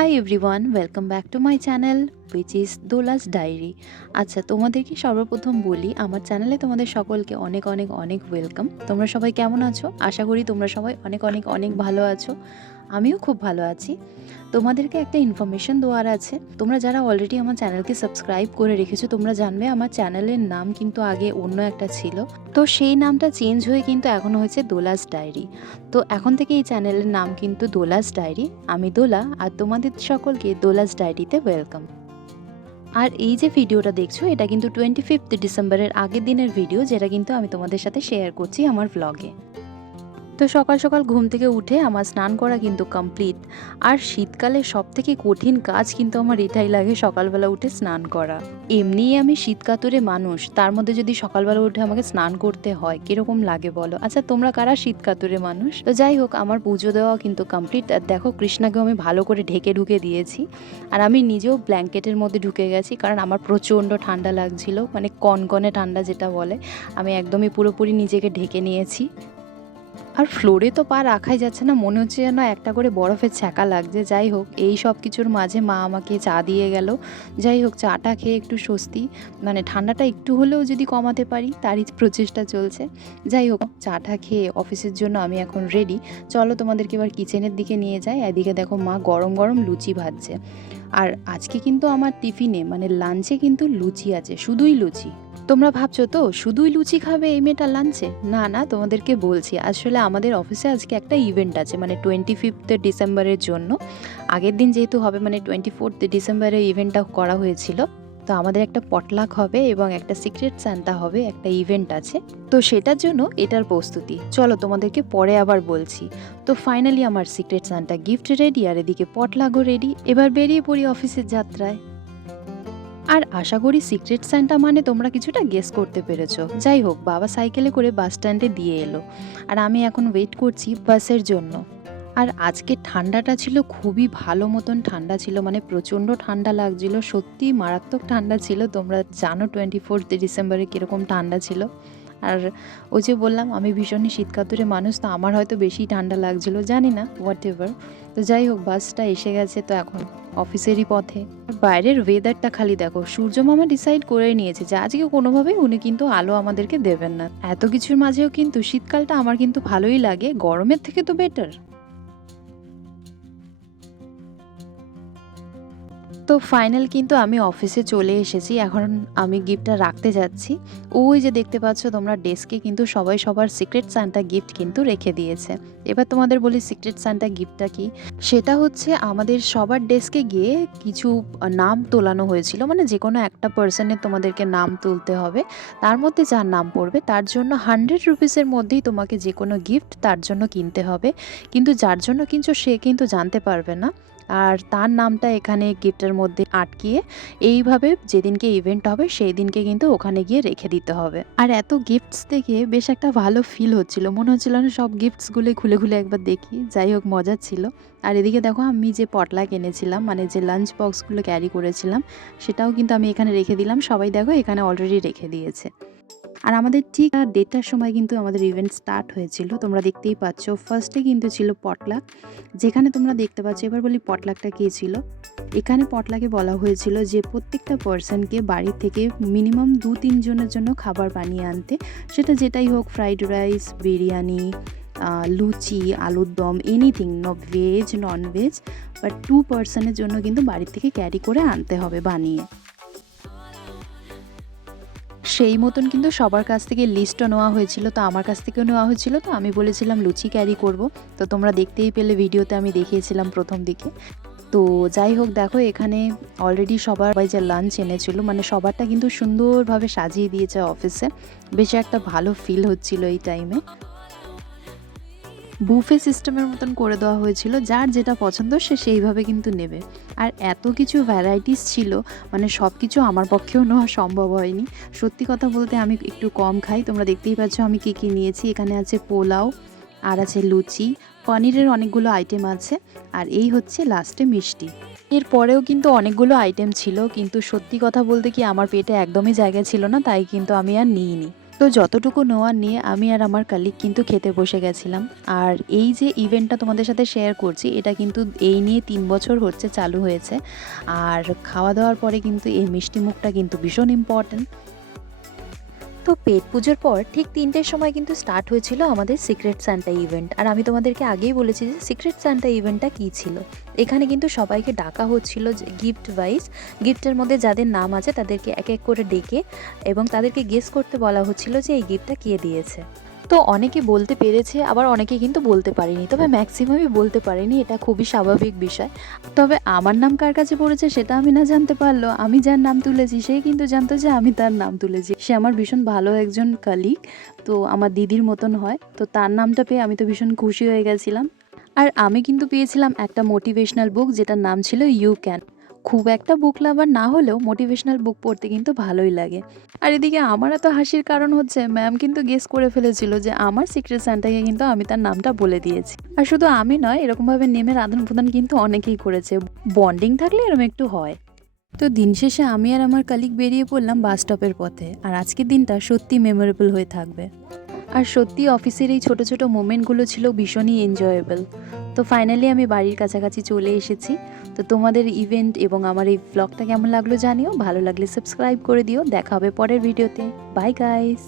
Hi everyone welcome back to my channel which is Dola's diary আচ্ছা তোমাদেরকে সর্বপ্রথম বলি, আমার চ্যানেলে তোমাদের সকলকে অনেক অনেক অনেক ওয়েলকাম তোমরা সবাই কেমন আছো? আশা করি তোমরা সবাই অনেক অনেক অনেক ভালো আছো। আমিও খুব ভালো আছি। তোমাদেরকে একটা ইনফরমেশন দেওয়ার আছে। তোমরা যারা অলরেডি আমার চ্যানেলকে সাবস্ক্রাইব করে রেখেছো, তোমরা জানবে আমার চ্যানেলের নাম কিন্তু আগে অন্য একটা ছিল। তো সেই নামটা চেঞ্জ হয়ে কিন্তু এখন হয়েছে দোলাস ডায়েরি। তো এখন থেকে এই চ্যানেলের নাম কিন্তু দোলাস ডায়েরি। আমি দোলা আর তোমাদের সকলকে দোলাস ডায়েরিতে ওয়েলকাম আর এই যে ভিডিওটা দেখছ, এটা কিন্তু টোয়েন্টি ফিফথ ডিসেম্বরের আগের দিনের ভিডিও যেটা কিন্তু আমি তোমাদের সাথে শেয়ার করছি আমার ভ্লগে তো সকাল সকাল ঘুম থেকে উঠে আমার স্নান করা কিন্তু কমপ্লিট আর শীতকালে সব থেকে কঠিন কাজ কিন্তু আমার এটাই লাগে সকালবেলা উঠে স্নান করা। এমনিই আমি শীতকাতুরে মানুষ, তার মধ্যে যদি সকালবেলা উঠে আমাকে স্নান করতে হয়, কীরকম লাগে বলো? আচ্ছা তোমরা কারা শীতকাতুরে মানুষ? তো যাই হোক, আমার পুজো দেওয়া কিন্তু কমপ্লিট আর দেখো কৃষ্ণাকেও আমি ভালো করে ঢেকে ঢুকে দিয়েছি। আর আমি নিজেও ব্ল্যাঙ্কেটের মধ্যে ঢুকে গেছি, কারণ আমার প্রচণ্ড ঠান্ডা লাগছিল মানে কনকনে ঠান্ডা যেটা বলে। আমি একদমই পুরোপুরি নিজেকে ঢেকে নিয়েছি। আর ফ্লোরে তো পা রাখাই যাচ্ছে না, মনে হচ্ছে যেন একটা করে বরফের ছ্যাঁকা লাগছে। যাই হোক, এই সব কিছুর মাঝে মা আমাকে চা দিয়ে গেল। যাই হোক, চাটা খেয়ে একটু স্বস্তি। মানে ঠান্ডাটা একটু হলেও যদি কমাতে পারি, তারই প্রচেষ্টা চলছে। যাই হোক, চাটা খেয়ে অফিসের জন্য আমি এখন রেডি চলো তোমাদেরকে এবার কিচেনের দিকে নিয়ে যাই। এদিকে দেখো মা গরম গরম লুচি ভাজছে। আর আজকে কিন্তু আমার টিফিনে মানে লাঞ্চে কিন্তু লুচি আছে, শুধুই লুচি। তোমরা ভাবছ তো, শুধুই লুচি খাবে এই মেয়েটা লাঞ্চে? না না, তোমাদেরকে বলছি, আসলে আমাদের অফিসে আজকে একটা ইভেন্ট আছে মানে টোয়েন্টি ফিফথ ডিসেম্বরের জন্য। আগের দিন যেহেতু হবে মানে টোয়েন্টি ফোর্থ ডিসেম্বরে ইভেন্টটা করা হয়েছিল। তো আমাদের একটা পটলাক হবে এবং একটা সিক্রেট স্যান্টা হবে, একটা ইভেন্ট আছে। তো সেটার জন্য এটার প্রস্তুতি। চলো তোমাদেরকে পরে আবার বলছি। তো ফাইনালি আমার সিক্রেট স্যান্টা গিফট রেডি আর এদিকে পটলাগও রেডি এবার বেরিয়ে পড়ি অফিসের যাত্রায়। আর আশা করি সিক্রেট স্যান্টা মানে তোমরা কিছুটা গেস করতে পেরেছ। যাই হোক, বাবা সাইকেলে করে বাস স্ট্যান্ডে দিয়ে এলো। আর আমি এখন ওয়েট করছি বাসের জন্য। আর আজকে ঠান্ডাটা ছিল খুবই ভালো মতন ঠান্ডা ছিল মানে প্রচণ্ড ঠান্ডা লাগছিল, সত্যি মারাত্মক ঠান্ডা ছিল। তোমরা জানো টোয়েন্টি ফোর্থ ডিসেম্বরে কীরকম ঠান্ডা ছিল। আর ওই যে বললাম, আমি ভীষণই শীতকাতুরে মানুষ, তো আমার হয়তো বেশি ঠান্ডা লাগছিল, জানি না হোয়াট এভার তো যাই হোক বাসটা এসে গেছে তো এখন অফিসেরই পথে। বাইরের ওয়েদারটা খালি দেখো সূর্য মামা ডিসাইড করে নিয়েছে যে আজকে কোনোভাবেই উনি কিন্তু আলো আমাদেরকে দেবেন না। এত কিছুর মাঝেও কিন্তু শীতকালটা আমার কিন্তু ভালোই লাগে, গরমের থেকে তো বেটার তো ফাইনাল কিন্তু আমি অফিসে চলে এসেছি। এখন আমি গিফটটা রাখতে যাচ্ছি। ওই যে দেখতে পাচ্ছ তোমরা ডেস্কে কিন্তু সবাই সবার সিক্রেট সান্টা গিফট কিন্তু রেখে দিয়েছে। এবার তোমাদের বলি সিক্রেট সান্টা গিফটটা কি? সেটা হচ্ছে আমাদের সবার ডেস্কে গিয়ে কিছু নাম তোলানো হয়েছিল। মানে যে কোনো একটা পার্সনের তোমাদেরকে নাম তুলতে হবে। তার মধ্যে যার নাম পড়বে তার জন্য হান্ড্রেড রুপিসের মধ্যেই তোমাকে যে কোনো গিফট তার জন্য কিনতে হবে। কিন্তু যার জন্য কিন্তু সে কিন্তু জানতে পারবে না। আর তার নামটা এখানে গিফটের মধ্যে আটকিয়ে এইভাবে যেদিনকে ইভেন্ট হবে সেই দিনকে কিন্তু ওখানে গিয়ে রেখে দিতে হবে। আর এত গিফটস দেখে বেশ একটা ভালো ফিল হচ্ছিল। মনে হচ্ছিল না সব গিফটসগুলোই খুলে খুলে একবার দেখি। যাই হোক মজার ছিল। আর এদিকে দেখো, আমি যে পটলা কিনেছিলাম মানে যে লাঞ্চ বক্সগুলো ক্যারি করেছিলাম, সেটাও কিন্তু আমি এখানে রেখে দিলাম। সবাই দেখো, এখানে অলরেডি রেখে দিয়েছে। আর আমাদের ঠিক দেড়টার সময় কিন্তু আমাদের ইভেন্ট স্টার্ট হয়েছিল। তোমরা দেখতেই পাচ্ছ ফার্স্টে কিন্তু ছিল পটলাক যেখানে তোমরা দেখতে পাচ্ছ, এবার বলি পটলাকটা কী ছিল? এখানে পটলাকে বলা হয়েছিল যে প্রত্যেকটা পার্সনকে বাড়ি থেকে মিনিমাম দু তিনজনের জন্য খাবার বানিয়ে আনতে। সেটা যেটাই হোক ফ্রাইড রাইস বিরিয়ানি লুচি, আলুর দম anything n veg non veg but two পার্সনের জন্য কিন্তু বাড়ি থেকে ক্যারি করে আনতে হবে বানিয়ে। সেই মতন কিন্তু সবার কাছ থেকে লিস্টও নেওয়া হয়েছিল, তো আমার কাছ থেকেও নেওয়া হয়েছিল, তো আমি বলেছিলাম লুচি ক্যারি করব। তো তোমরা দেখতেই পেলে ভিডিওতে আমি দেখিয়েছিলাম প্রথম দিকে। তো যাই হোক, দেখো এখানে অলরেডি সবার বাই যে লাঞ্চ এনেছিল মানে সবারটা কিন্তু সুন্দরভাবে সাজিয়ে দিয়েছে অফিসে বেশ একটা ভালো ফিল হচ্ছিল এই টাইমে বুফে সিস্টেমের মতন করে দেওয়া হয়েছিল, যার যেটা পছন্দ সে সেইভাবে কিন্তু নেবে। আর এত কিছু ভ্যারাইটিস ছিল মানে সব কিছু আমার পক্ষেও নেওয়া সম্ভব হয়নি। সত্যি কথা বলতে আমি একটু কম খাই। তোমরা দেখতেই পাচ্ছ আমি কী কী নিয়েছি। এখানে আছে পোলাও, আর আছে লুচি, পনিরের অনেকগুলো আইটেম আছে। আর এই হচ্ছে লাস্টে মিষ্টি। এর পরেও কিন্তু অনেকগুলো আইটেম ছিল, কিন্তু সত্যি কথা বলতে কি আমার পেটে একদমই জায়গা ছিল না, তাই কিন্তু আমি আর নিইনি। তো যতটুকু নেওয়ার নিয়ে আমি আর আমার কালিক কিন্তু খেতে বসে গেছিলাম। আর এই যে ইভেন্টটা তোমাদের সাথে শেয়ার করছি, এটা কিন্তু এই নিয়ে তিন বছর হচ্ছে চালু হয়েছে। আর খাওয়া দাওয়ার পরে কিন্তু এই মিষ্টি মুখটা কিন্তু ভীষণ ইম্পর্ট্যান্ট তো পেট পুজোর পর ঠিক তিনটের সময় কিন্তু স্টার্ট হয়েছিল আমাদের সিক্রেট স্যান্টা ইভেন্ট আর আমি তোমাদেরকে আগেই বলেছি যে সিক্রেট স্যান্টা ইভেন্টটা কী ছিল? এখানে কিন্তু সবাইকে ডাকা হচ্ছিল যে গিফট ওয়াইজ গিফটের মধ্যে যাদের নাম আছে তাদেরকে এক এক করে ডেকে এবং তাদেরকে গেস করতে বলা হচ্ছিল যে এই গিফটটা কে দিয়েছে। তো অনেকে বলতে পেরেছে, আবার অনেকে কিন্তু বলতে পারেনি। তবে ম্যাক্সিমামই বলতে পারেনি, এটা খুবই স্বাভাবিক বিষয়। তবে আমার নাম কার কাছে পড়েছে সেটা আমি না জানতে পারল। আমি যার নাম তুলেছি, সে কিন্তু জানতো যে আমি তার নাম তুলেছি। সে আমার ভীষণ ভালো একজন কালিগ তো আমার দিদির মতন হয়। তো তার নামটা পেয়ে আমি তো ভীষণ খুশি হয়ে গেছিলাম। আর আমি কিন্তু পেয়েছিলাম একটা মোটিভেশনাল বুক যেটার নাম ছিল ইউ ক্যান খুব একটা বুক লাভার না হলেও মোটিভেশনাল বুক পড়তে কিন্তু ভালোই লাগে। আর এদিকে আমার এত হাসির কারণ হচ্ছে ম্যাম কিন্তু গেস করে ফেলেছিল যে আমার সিক্রেট সান্টাকে কিন্তু আমি তার নামটা বলে দিয়েছি। আর শুধু আমি নয়, এরকমভাবে নেমের আদান প্রদান কিন্তু অনেকেই করেছে। বন্ডিং থাকলে এরকম একটু হয়। তো দিন শেষে আমি আর আমার কালিক বেরিয়ে পড়লাম বাস স্টপের পথে। আর আজকের দিনটা সত্যি মেমোরেবল হয়ে থাকবে। আর সত্যি অফিসের এই ছোট ছোট মোমেন্টগুলো ছিল ভীষণই এনজয়েবল তো ফাইনালি আমি বাড়ির কাছাকাছি চলে এসেছি। তো তোমাদের ইভেন্ট এবং আমার এই ব্লগটা কেমন লাগল জানিও। ভালো লাগলে সাবস্ক্রাইব করে দিও। দেখা হবে পরের ভিডিওতে বাই গাইস